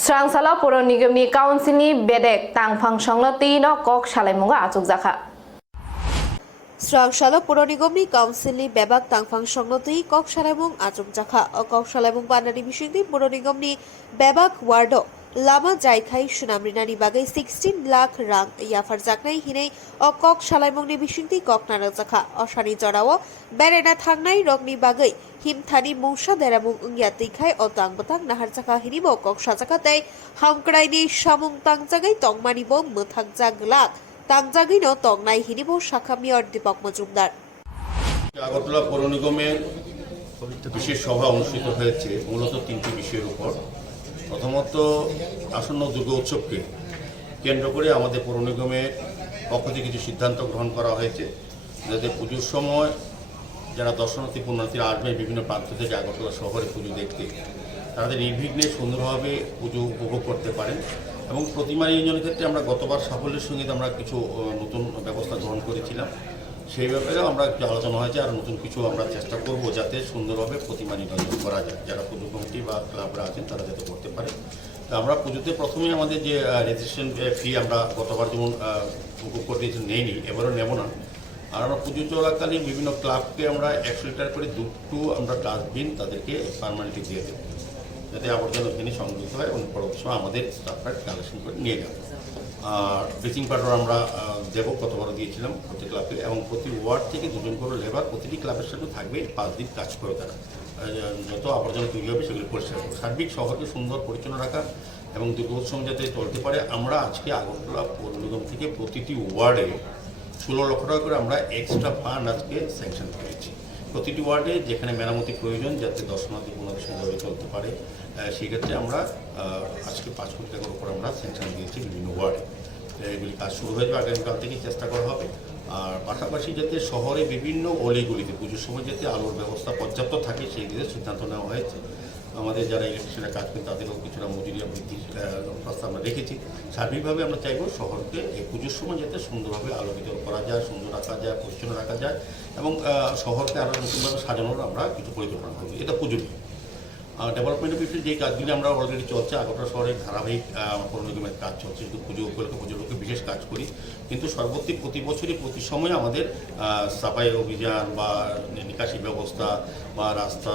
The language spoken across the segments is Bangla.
स्रांसाला पुर निगमनि काउन्सिलनि बेडेक तांफां संलति न कक सालायमुगा आचुक जाखा स्रांसाला पुर निगमनि काउन्सिलनि बेबाक तांफां संलति कक सालायमुग आचुक जाखा कक सालायमुग बानानि बिसिंनि पुर निगमनि बेबाक वार्ड लामा जायखाय सुनामरिनानि बागै 16 लाख रां याफार जाकनाय हिनै कक सालायमुगनि बिसिंनि कक नारक जाखा असानि जराव बेरेना थांनाय रगनि बागै हिमथानि मौसा देरामुग इंगिया तैखाय अतांग बतांग नाहार जाखा हिनिबो कक साजाखातै हामक्रायनि सामुं तांजागै तंमानिबो मोथाक जागलाक तांजागैनो तंनाय हिनिबो शाखामियर दीपक मजुमदार আগরতলা পৌর নিগমের বিশেষ সভা অনুষ্ঠিত হয়েছে মূলত তিনটি বিষয়ের উপর। প্রথমত আসন্ন দুর্গা উৎসবকে কেন্দ্র করে আমাদের পৌর নিগমের পক্ষ থেকে কিছু সিদ্ধান্ত গ্রহণ করা হয়েছে, যাতে পুজোর সময় যারা দর্শনার্থী পুণ্যার্থীরা আসবে বিভিন্ন প্রান্ত থেকে আগরতলা শহরে পুজো দেখতে, তাদের নির্বিঘ্নে সুন্দরভাবে পুজো উপভোগ করতে পারেন। এবং প্রতিমা নির্মাণের ক্ষেত্রে আমরা গতবার সাফল্যের সঙ্গে আমরা কিছু নতুন ব্যবস্থা গ্রহণ করেছিলাম, সেই ব্যাপারেও আমরা একটু আলোচনা হয়েছে। আর নতুন কিছু আমরা চেষ্টা করব যাতে সুন্দরভাবে প্রতিমা নির্বাচন করা যায়, যারা পুজো কমিটি বা ক্লাবরা আছেন তারা যাতে করতে পারে। তো আমরা পুজোতে প্রথমেই আমাদের যে রেজিস্ট্রেশন ফি আমরা গতবার যেমন উপভোগ করতে নেইনি, এবারও নেব না। আর আমরা পুজো চলাকালীন বিভিন্ন ক্লাবকে আমরা 100 লিটার করে দুটো আমরা ডাস্টবিন তাদেরকে পার্মানেন্টলি দিয়ে দেবো, যাতে আবর্জনা ওখানে সংগৃহীত হয় এবং পরবর্তী সময় আমাদের স্টাফরা কালেকশন করে নিয়ে যাবো। আর ব্লিচিং পাউডার আমরা দেবো, গতবারও দিয়েছিলাম প্রতি ক্লাবে, এবং প্রতি ওয়ার্ড থেকে দুজন করে লেবার প্রতিটি ক্লাবের সাথে থাকবে, 5 দিন কাজ করে তারা যত আবর্জনা তৈরি হবে সেগুলি পরিষ্কার করবে। সার্বিক শহরকে সুন্দর পরিচ্ছন্ন রাখা এবং দুর্গোৎসব যাতে চলতে পারে, আমরা আজকে আগরতলা পৌর নিগম থেকে প্রতিটি ওয়ার্ডে 16 লক্ষ টাকা করে আমরা এক্সট্রা ফান্ড আজকে স্যাংশন করেছি। প্রতিটি ওয়ার্ডে যেখানে মেরামতি প্রয়োজন, যাতে দর্শনার্থী পুনরায় সুন্দরভাবে চলতে পারে, সেক্ষেত্রে আমরা আজকে 5 কোটি টাকার উপর আমরা স্যাংশন দিয়েছি বিভিন্ন ওয়ার্ডে। এগুলি কাজ শুরু হয়ে যাবে, আগামীকাল থেকে চেষ্টা করা হবে। আর পাশাপাশি যাতে শহরে বিভিন্ন অলিগুলিতে পুজোর সময় যাতে আলোর ব্যবস্থা পর্যাপ্ত থাকে, সেই দিকে সিদ্ধান্ত নেওয়া হয়েছে। আমাদের যারা ইলেকট্রিশিয়ানের কাজ করেন তাদেরও কিছুটা মজুরিয়া বৃদ্ধির প্রস্তাব আমরা রেখেছি। সার্বিকভাবে আমরা চাইব শহরকে এই পুজোর সময় যাতে সুন্দরভাবে আলোকিত করা যায়, সুন্দর রাখা যায়, পরিচ্ছন্ন রাখা যায়, এবং শহরকে আরও নতুনভাবে সাজানোর আমরা কিছু পরিকল্পনা করব। এটা পুজো ডেভেলপমেন্টের বিষয়ে যে কাজগুলি আমরা অলরেডি চলছে, আগরতলা শহরের ধারাবাহিক পৌর নিগমের কাজ চলছে, শুধু পুজো উপলক্ষে পুজোর লোকে বিশেষ কাজ করি, কিন্তু সর্বত্র প্রতি বছরই প্রতি সময় আমাদের সাফাই অভিযান বা নিকাশি ব্যবস্থা বা রাস্তা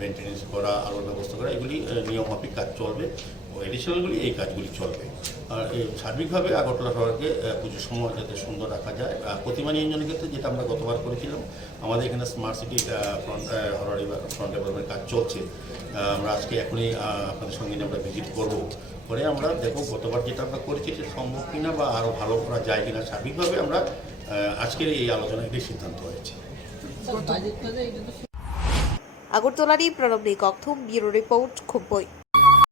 মেনটেন্যান্স করা, আলোর ব্যবস্থা করা, এগুলি নিয়মমাফিক কাজ চলবে। এডিশনালগুলি এই কাজগুলি চলবে। আর সার্বিকভাবে আগরতলা শহরকে পুজোর সময় যাতে সুন্দর রাখা যায়। প্রতিমা নিয়ন্ত্রণের ক্ষেত্রে যেটা আমরা গতবার করেছিলাম, আমাদের এখানে স্মার্ট সিটি ফ্রন্ট ডেভেলপমেন্টের কাজ চলছে। আমরা আজকে এখনই আপনাদের সঙ্গে আমরা ভিজিট করবো, করে আমরা দেখব গতবার যেটা আমরা করেছি সেটা সম্ভব কিনা বা আরও ভালো করা যায় কিনা। সার্বিকভাবে আমরা আজকের এই আলোচনায় সিদ্ধান্ত হয়েছে। আগরতলার প্রণব নিকথুম ব্যুরো রিপোর্ট খুবই।